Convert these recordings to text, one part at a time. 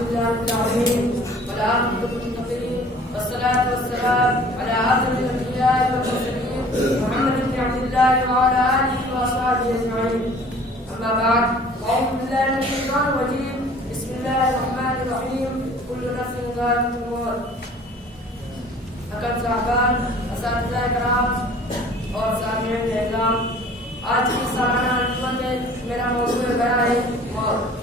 لله رب العالمين والعاقبة للمتقين والصلاة والسلام على أفضل الأنبياء والمرسلين محمد بن عبد الله وعلى آله وأصحابه أجمعين. أما بعد، أعوذ بالله من الشيطان الرجيم. بسم الله الرحمن الرحيم. كل نفس ذائقة الموت. حضرت صاحبان، اساتذہ کرام اور سامعین اکرام، آج کی سالانہ انجمن میں میرا موضوع بیان ہے موت.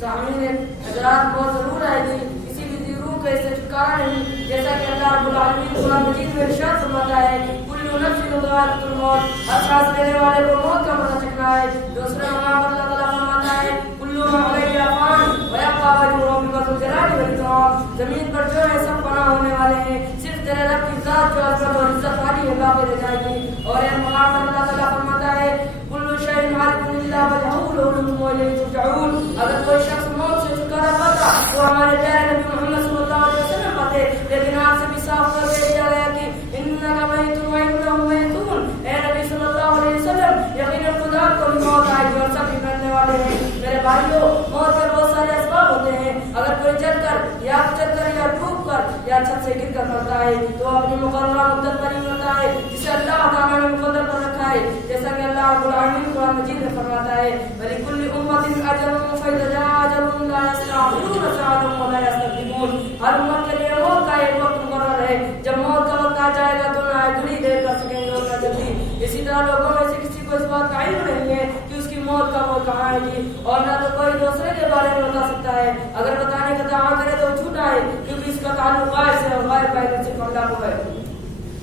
سامعین حضرات، موت ضرور آئے گی، کسی بھی روح کا اس سے چھٹکارا نہیں. جیسا کہ اللہ رب العالمین قرآن مجید میں ارشاد فرماتا ہے کل نفس ذائقۃ الموت، ہر سانس لینے والے کو موت کا مزہ چکھنا ہے. دوسرے مقام پر اللہ تعالیٰ فرماتا ہے کل من علیہا فان ویبقی وجہ ربک ذو الجلال والاکرام. زمین پر جو ہے سب فنا ہونے والے ہیں، صرف تیرے رب کی ذات جو عظمت اور عزت والی ہے باقی رہ جائے گی. اور ایک مقام پر اللہ تعالیٰ فرماتا ہے کل شیء ہالک الا وجہہ لہ الیہ ترجعون. اگر کوئی شخص موت سے چھٹکارا پاتا تو ہمارے پیارے نبی محمد صلی اللہ علیہ وسلم پاتے، لیکن آپ سے بھی صاف کر دیا گیا کہ انک میت وانہم میتون. اے نبی صلی اللہ علیہ وسلم، یقیناً خدا کو بھی موت آئے گی اور سب بھی مرنے والے ہیں. میرے بھائیوں، موت کے بہت سارے اسباب ہوتے ہیں. اگر کوئی جل کر یا کچل کر یا ڈوب کر یا چھت سے گر کر مرتا ہے تو اپنی مقررہ مدت پر ہی مرتا ہے جسے اللہ تعالیٰ نے مقرر کر رکھا ہے. جیسا کہ اللہ رب العالمین قرآن مجید میں فرماتا ہے وَلِكُلِّ أُمَّةٍ أَجَلٌ فَإِذَا جَاءَ أَجَلُهُمْ لَا يَسْتَأْخِرُونَ سَاعَةً وَلَا يَسْتَقْدِمُونَ. ہر امت کے لیے موت کا ایک وقت مقرر ہے. جب موت کا وقت آ جائے گا تو نہ گھڑی دیر کر سکیں گے اور نہ جلدی. اسی طرح لوگوں میں سے کسی کو اس بات کا علم نہیں ہے کہ اس کی موت کا موت کہاں آئے گی، اور نہ تو کوئی دوسرے کے بارے میں بتا سکتا ہے. اگر بتانے کا دعویٰ کرے تو جھوٹا ہے، کیونکہ اس کا تعلق غائب سے اور غائب کا علم صرف اللہ کو ہے.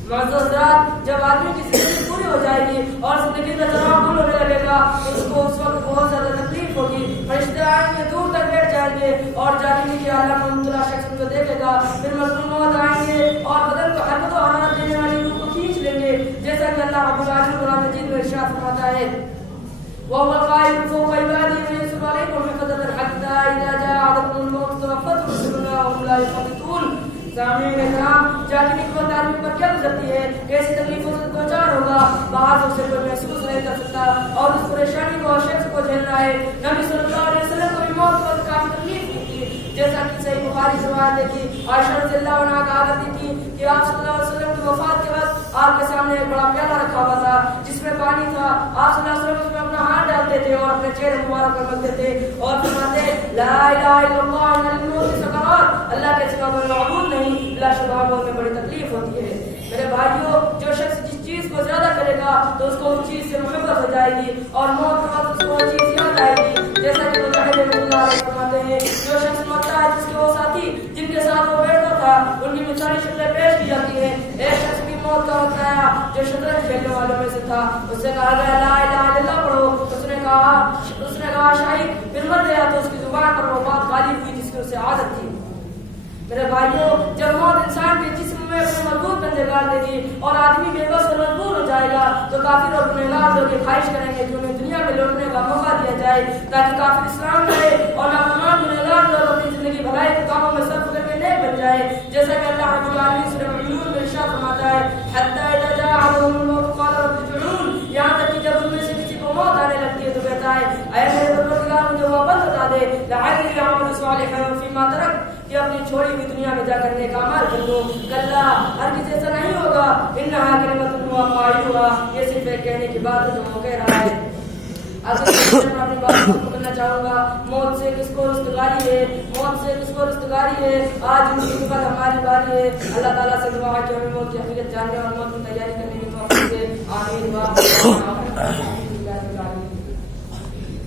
معززات، جب آدمی کی زندگی پوری ہو جائے گی اور زندگی کا تناقض ہونے لگے گا تو اس کو اس وقت بہت زیادہ تکلیف ہوگی. فرشتے آئیں گے، دور تک بیٹھ جائیں گے اور جاننے کی عالم میں مبتلا شخص کو دیکھے گا. پھر مظلوم موت آئیں گے اور بدن کو حرکت و حرارت دینے والی روح کو کھینچ لیں گے. جیسا کہ اللہ رب العالمین قرآن مجید میں ارشاد فرماتا ہے وَهُوَ الْقَاهِرُ فَوْقَ عِبَادِهِ وَيَنزِلُ عَلَيْكُمْ بِقَدْرٍ حَتَّى إِذَا جَاءَ أَحَدَكُمُ الْمَوْتُ تَوَفَّتْهُ رُسُلُنَا وَهُمْ لَا يُفَرِّطُونَ. سامعین اکرام، جاتی نکبت آدمی پر کیا گزرتی ہے، کیسی تکلیفوں سے دوچار ہوگا، باہر سے اسے کوئی محسوس نہیں کر سکتا اور اس پریشانی کو اور شخص کو جھیلنا ہے. نبی صلی اللہ علیہ وسلم کو بھی موت پر کافی تکلیف ہوئی تھی. جیسا کہ صحیح بخاری سے روایت ہے کہ عائشہ رضی اللہ عنہا کہا کرتی تھی کہ آپ صلی اللہ علیہ وسلم کی وفات کے وقت آپ کے سامنے ایک بڑا پیالہ رکھا ہوا تھا جس میں پانی تھا. آپ صلی اللہ علیہ وسلم اس میں اپنا ہاتھ ڈالتے تھے اور اپنے چہرے مبارک پر رکھتے تھے اور فرماتے لا الہ الا اللہ ان للموت سکرات. اللہ کے سوا کوئی معبود نہیں، بلا شبہ موت میں بڑی تکلیف ہوتی ہے. میرے بھائیوں، جو شخص جس چیز کو زیادہ کرے گا تو اس کو اس چیز سے محبت ہو جائے گی اور موت کے وقت اس کو وہ چیز یاد آئے گی. جیسا کہ مجاہد اللہ علیہ فرماتے ہیں جو شخص مرتا ہے جس کے وہ ساتھی جن کے ساتھ وہ بیٹھتا تھا ان کی مثالی شکلیں پیش کی جاتی ہیں. ایک شخص کی موت کا وقت آیا جو شطرنج کھیلنے والوں میں سے تھا. اس سے کہا گیا لا الہ الا اللہ پڑھو. اس نے کہا شاہد، پھر مر گیا تو اس کی زبان پر وہ بات غالب ہوئی جس کی اسے عادت تھی. میرے بھائیوں، جب موت انسان کے جسم میں اپنے مضبوط پنجے گاڑ دے گی اور آدمی بے بس اور مجبور ہو جائے گا تو کافر اور گنہگار لوگ یہ خواہش کریں گے کہ انہیں دنیا میں لوٹنے کا موقع دیا جائے تاکہ کافر اسلام لائے اور نافرمان گنہگار لوگ اپنی زندگی بھلائی کے کاموں میں صرف کر کے نیک بن جائے. جیسا کہ اللہ رب العالمین سورہ المؤمنون میں ارشاد فرماتا ہے حتی اذا جاء احدهم الموت قال رب ارجعون. یہاں تک کہ جب ان میں سے کسی کو موت آنے لگتی ہے تو کہتا ہے اے میرے پروردگار مجھے واپس بتا دے لعلی اعمل صالحا فيما تركت، کہ اپنی چھوڑی ہوئی دنیا میں جا کر نیک اعمال کر دو. کلا، ہرگز ایسا نہیں ہوگا. انہا کلمۃ هو قائلها، یہ صرف ایک کہنے کی بات ہے جو وہ کہہ رہا ہے. اگر میں اپنی بات کو کرنا چاہوں گا، موت سے کس کو رستگاری ہے، موت سے کس کو رستگاری ہے. آج ان کی بات ہماری باری ہے. اللہ تعالیٰ سے دعا ہے کہ ہمیں موت کی حقیقت جاننے اور موت کی تیاری کرنے کی توفیق دے. آمین.